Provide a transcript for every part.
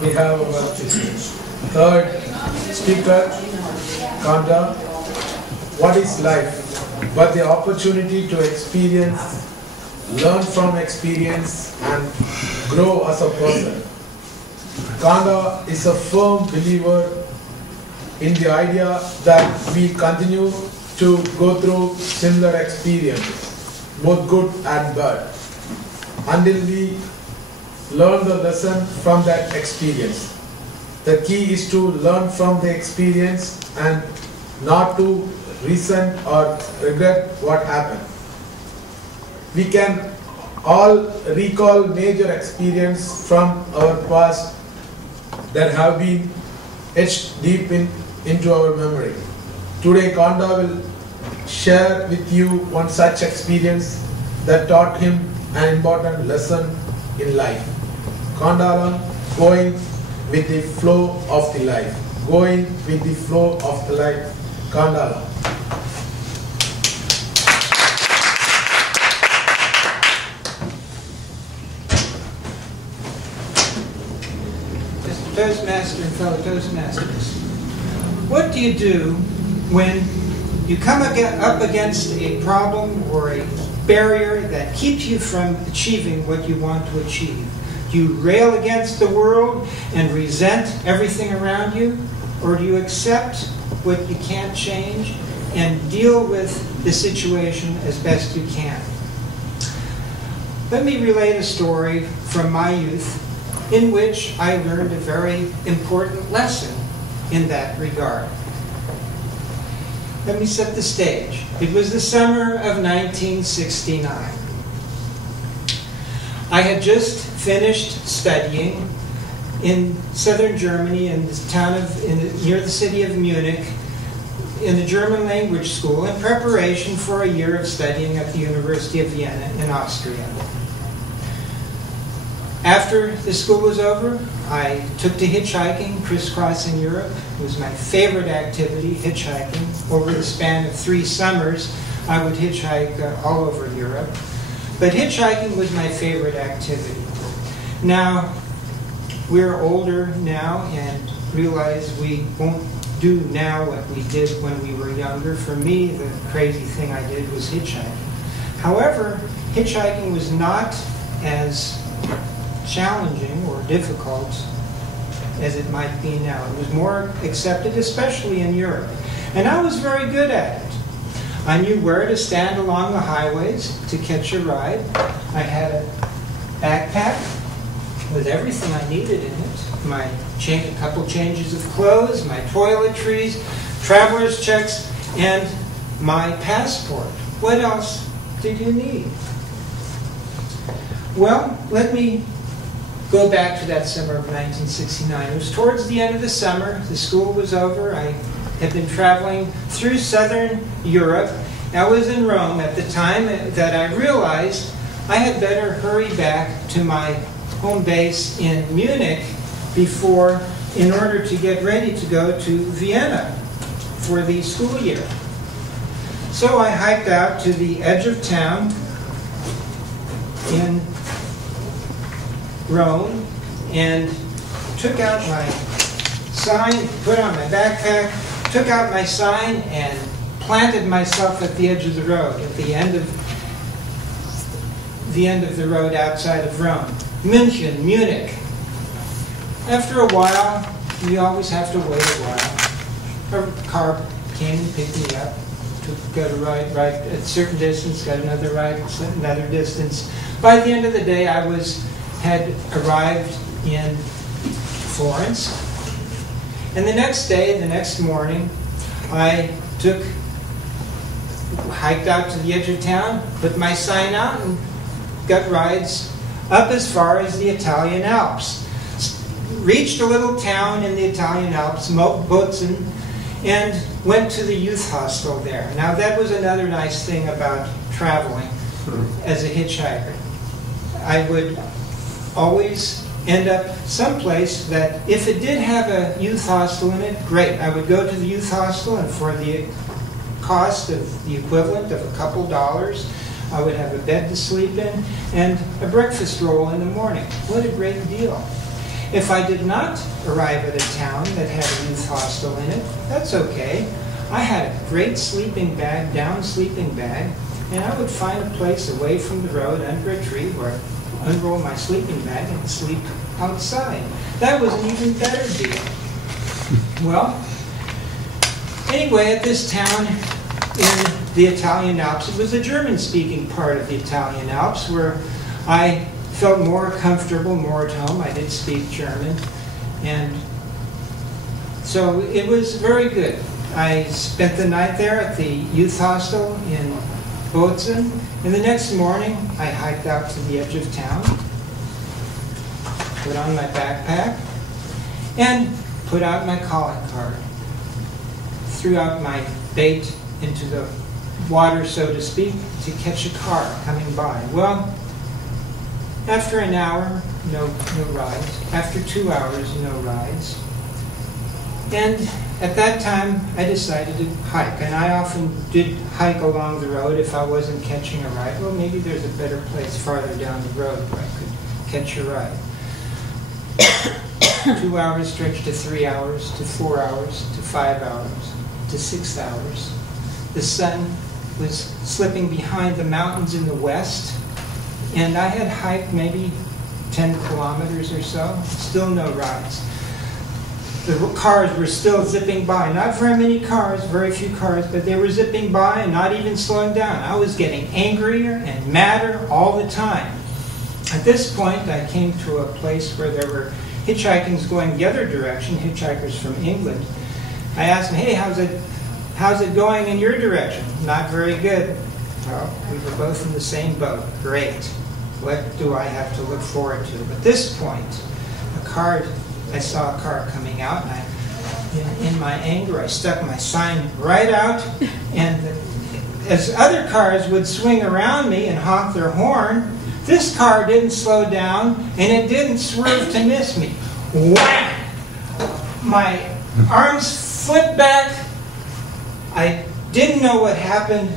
we have our third speaker, Kanda. What is life but the opportunity to experience, learn from experience, and grow as a person? Kanda is a firm believer in the idea that we continue to go through similar experiences, both good and bad, until we learn the lesson from that experience. The key is to learn from the experience and not to resent or regret what happened. We can all recall major experiences from our past that have been etched deep into our memory. Today, Kanda will share with you one such experience that taught him an important lesson in life. Kanda, going with the flow of the life. Going with the flow of the life. Kanda. Mr. Toastmaster and fellow Toastmasters, what do you do when you come up against a problem or a barrier that keeps you from achieving what you want to achieve? Do you rail against the world and resent everything around you? Or do you accept what you can't change and deal with the situation as best you can? Let me relate a story from my youth in which I learned a very important lesson in that regard. Let me set the stage. It was the summer of 1969. I had just finished studying in southern Germany in the town near the city of Munich in a German language school in preparation for a year of studying at the University of Vienna in Austria. After the school was over, I took to hitchhiking, crisscrossing Europe. It was my favorite activity, hitchhiking. Over the span of 3 summers, I would hitchhike all over Europe. But hitchhiking was my favorite activity. Now, we're older now and realize we won't do now what we did when we were younger. For me, the crazy thing I did was hitchhiking. However, hitchhiking was not as challenging or difficult as it might be now. It was more accepted, especially in Europe. And I was very good at it. I knew where to stand along the highways to catch a ride. I had a backpack with everything I needed in it. A couple changes of clothes, my toiletries, traveler's checks, and my passport. What else did you need? Well, let me go back to that summer of 1969. It was towards the end of the summer. The school was over. I had been traveling through southern Europe. I was in Rome at the time that I realized I had better hurry back to my home base in Munich in order to get ready to go to Vienna for the school year. So I hiked out to the edge of town in Rome and took out my sign, put on my backpack, took out my sign and planted myself at the edge of the road, at the end of the road outside of Rome. München, Munich. After a while, we always have to wait a while. A car came and picked me up, got a ride at a certain distance, got another ride at another distance. By the end of the day, had arrived in Florence. And the next day, the next morning, I hiked out to the edge of town, put my sign out, and got rides up as far as the Italian Alps. Reached a little town in the Italian Alps, Bozen, and went to the youth hostel there. Now that was another nice thing about traveling as a hitchhiker. I would always end up someplace that if it did have a youth hostel in it, great. I would go to the youth hostel, and for the cost of the equivalent of a couple dollars, I would have a bed to sleep in and a breakfast roll in the morning. What a great deal. If I did not arrive at a town that had a youth hostel in it, that's okay. I had a great sleeping bag, down sleeping bag, and I would find a place away from the road under a tree where I'd unroll my sleeping bag and sleep outside. That was an even better deal. Well, anyway, at this town in the Italian Alps, it was the German-speaking part of the Italian Alps where I felt more comfortable, more at home. I did speak German, and so it was very good. I spent the night there at the youth hostel in Bozen, and the next morning I hiked out to the edge of town, put on my backpack, and put out my calling card. Threw out my bait into the water, so to speak, to catch a car coming by. Well, after an hour, no rides. After 2 hours, no rides. And at that time, I decided to hike. And I often did hike along the road if I wasn't catching a ride. Well, maybe there's a better place farther down the road where I could catch a ride. 2 hours stretched to 3 hours, to 4 hours, to 5 hours, to 6 hours. The sun was slipping behind the mountains in the west, and I had hiked maybe 10 kilometers or so, still no rides. The cars were still zipping by. Not very many cars, very few cars, but they were zipping by and not even slowing down. I was getting angrier and madder all the time. At this point, I came to a place where there were hitchhikers going the other direction, hitchhikers from England. I asked them, hey, how's it going in your direction? Not very good. Well, we were both in the same boat. Great. What do I have to look forward to? At this point, I saw a car coming out, and in my anger, I stuck my sign right out, and as other cars would swing around me and honk their horn, this car didn't slow down, and it didn't swerve to miss me. Wham! My arms flipped back. I didn't know what happened,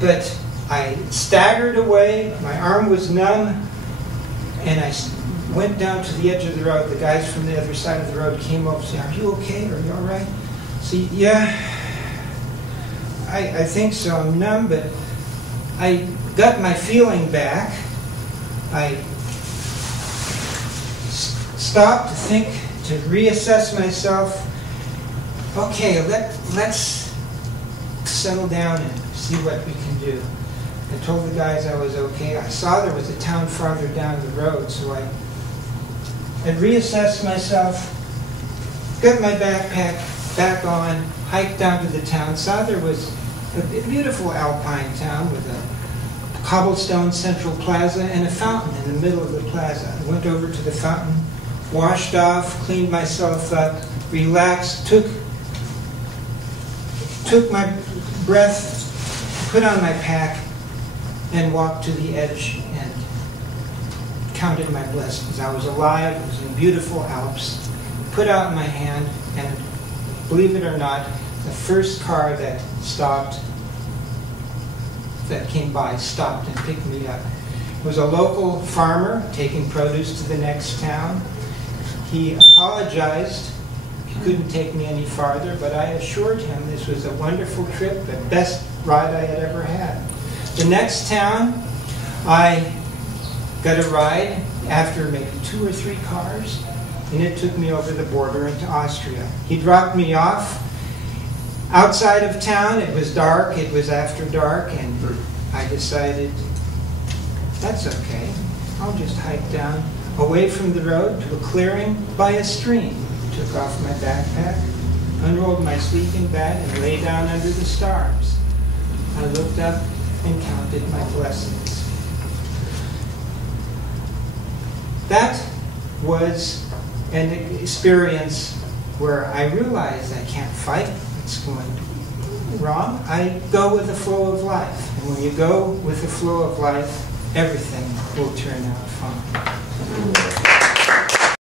but I staggered away. My arm was numb, and I went down to the edge of the road. The guys from the other side of the road came over and said, are you okay? Are you all right? See, yeah, I think so. I'm numb, but I got my feeling back. I stopped to think, to reassess myself. Okay, let's settle down and see what we can do. I told the guys I was okay. I saw there was a town farther down the road, so I reassessed myself, got my backpack back on, hiked down to the town, saw there was a beautiful alpine town with a cobblestone central plaza and a fountain in the middle of the plaza. I went over to the fountain, washed off, cleaned myself up, relaxed, took my breath, put on my pack, and walked to the edge and counted my blessings. I was alive, I was in beautiful Alps, put out my hand, and believe it or not, the first car that came by, stopped and picked me up. It was a local farmer taking produce to the next town. He apologized. He couldn't take me any farther, but I assured him this was a wonderful trip, the best ride I had ever had. The next town, I got a ride after maybe 2 or 3 cars, and it took me over the border into Austria. He dropped me off outside of town. It was dark, it was after dark, and I decided, that's okay. I'll just hike down away from the road to a clearing by a stream. Took off my backpack, unrolled my sleeping bag, and lay down under the stars. I looked up and counted my blessings. That was an experience where I realized I can't fight what's going wrong. I go with the flow of life. And when you go with the flow of life, everything will turn out fine.